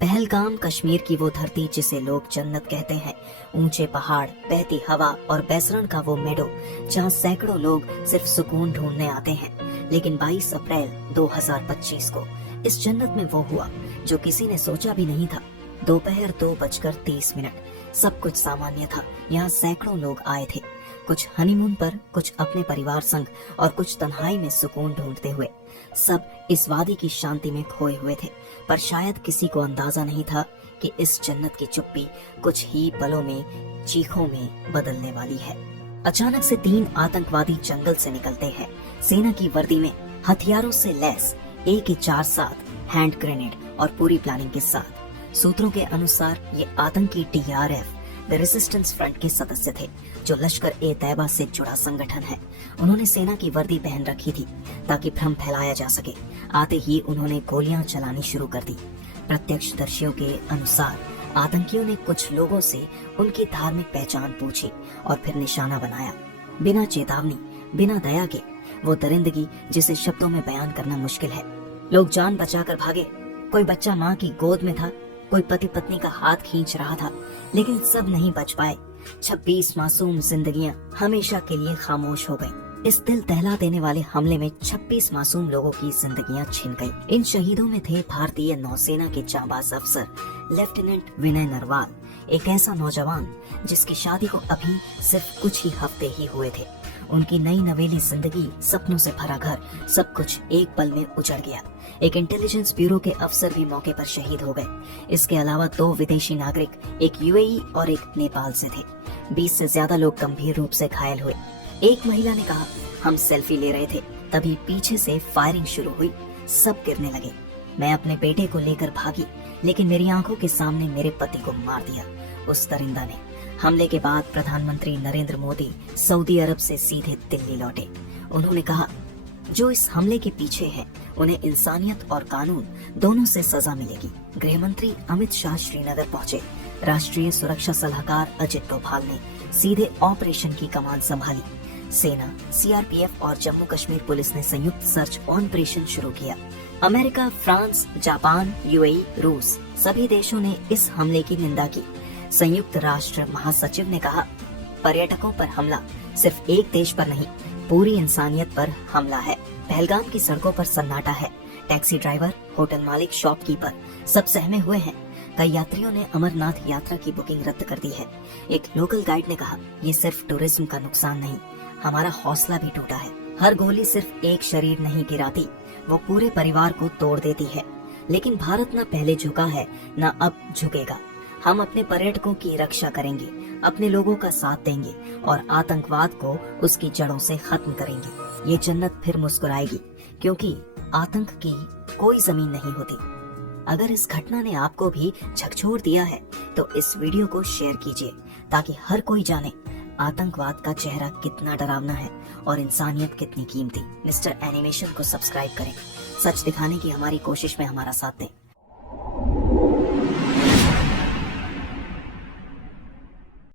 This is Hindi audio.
पहलगाम कश्मीर की वो धरती जिसे लोग जन्नत कहते हैं। ऊंचे पहाड़, बहती हवा और बैसरण का वो मेडो जहां सैकड़ों लोग सिर्फ सुकून ढूंढने आते हैं। लेकिन 22 अप्रैल 2025 को इस जन्नत में वो हुआ जो किसी ने सोचा भी नहीं था। दोपहर 2:30। सब कुछ सामान्य था। यहाँ सैकड़ों लोग आए थे, कुछ हनीमून पर, कुछ अपने परिवार संग और कुछ तन्हाई में सुकून ढूंढते हुए। सब इस वादी की शांति में खोए हुए थे, पर शायद किसी को अंदाजा नहीं था कि इस जन्नत की चुप्पी कुछ ही पलों में चीखों में बदलने वाली है। अचानक से 3 आतंकवादी जंगल से निकलते हैं, सेना की वर्दी में, हथियारों से लैस, AK-47, हैंड ग्रेनेड और पूरी प्लानिंग के साथ। सूत्रों के अनुसार ये आतंकी TRF द रेजिस्टेंस फ्रंट के सदस्य थे, जो लश्कर-ए-तैयबा से जुड़ा संगठन है। उन्होंने सेना की वर्दी पहन रखी थी ताकि भ्रम फैलाया जा सके। आते ही उन्होंने गोलियां चलानी शुरू कर दी। प्रत्यक्षदर्शियों के अनुसार आतंकियों ने कुछ लोगों से उनकी धार्मिक पहचान पूछी और फिर निशाना बनाया। बिना चेतावनी, बिना दया के, वो दरिंदगी जिसे शब्दों में बयान करना मुश्किल है। लोग जान बचाकर भागे। कोई बच्चा माँ की गोद में था, कोई पति पत्नी का हाथ खींच रहा था, लेकिन सब नहीं बच पाए। 26 मासूम जिंदगियां हमेशा के लिए खामोश हो गईं। इस दिल दहला देने वाले हमले में 26 मासूम लोगों की जिंदगियां छिन गईं। इन शहीदों में थे भारतीय नौसेना के जांबाज अफसर लेफ्टिनेंट विनय नरवाल, एक ऐसा नौजवान जिसकी शादी को अभी सिर्फ कुछ ही हफ्ते ही हुए थे। उनकी नई नवेली जिंदगी, सपनों से भरा घर, सब कुछ एक पल में उजड़ गया। एक इंटेलिजेंस ब्यूरो के अफसर भी मौके पर शहीद हो गए। इसके अलावा 2 विदेशी नागरिक, एक UAE और एक नेपाल से थे। 20 से ज्यादा लोग गंभीर रूप से घायल हुए। एक महिला ने कहा, हम सेल्फी ले रहे थे, तभी पीछे से फायरिंग शुरू हुई। सब गिरने लगे। मैं अपने बेटे को लेकर भागी, लेकिन मेरी आंखों के सामने मेरे पति को मार दिया उस दरिंदा ने। हमले के बाद प्रधानमंत्री नरेंद्र मोदी सऊदी अरब से सीधे दिल्ली लौटे। उन्होंने कहा, जो इस हमले के पीछे है उन्हें इंसानियत और कानून दोनों से सजा मिलेगी। गृह मंत्री अमित शाह श्रीनगर पहुंचे। राष्ट्रीय सुरक्षा सलाहकार अजित डोभाल ने सीधे ऑपरेशन की कमान संभाली। सेना, CRPF और जम्मू कश्मीर पुलिस ने संयुक्त सर्च ऑपरेशन शुरू किया। अमेरिका, फ्रांस, जापान, UAE, रूस सभी देशों ने इस हमले की निंदा की। संयुक्त राष्ट्र महासचिव ने कहा, पर्यटकों पर हमला सिर्फ एक देश पर नहीं, पूरी इंसानियत पर हमला है। पहलगाम की सड़कों पर सन्नाटा है। टैक्सी ड्राइवर, होटल मालिक, शॉपकीपर सब सहमे हुए हैं। कई यात्रियों ने अमरनाथ यात्रा की बुकिंग रद्द कर दी है। एक लोकल गाइड ने कहा, ये सिर्फ टूरिज्म का नुकसान नहीं, हमारा हौसला भी टूटा है। हर गोली सिर्फ एक शरीर नहीं गिराती, वो पूरे परिवार को तोड़ देती है। लेकिन भारत न पहले झुका है, न अब झुकेगा। हम अपने पर्यटकों की रक्षा करेंगे, अपने लोगों का साथ देंगे और आतंकवाद को उसकी जड़ों से खत्म करेंगे। ये जन्नत फिर मुस्कुराएगी, क्योंकि आतंक की कोई जमीन नहीं होती। अगर इस घटना ने आपको भी झकझोर दिया है तो इस वीडियो को शेयर कीजिए, ताकि हर कोई जाने आतंकवाद का चेहरा कितना डरावना है और इंसानियत कितनी कीमती। मिस्टर एनिमेशन को सब्सक्राइब करें। सच दिखाने की हमारी कोशिश में हमारा साथ दें।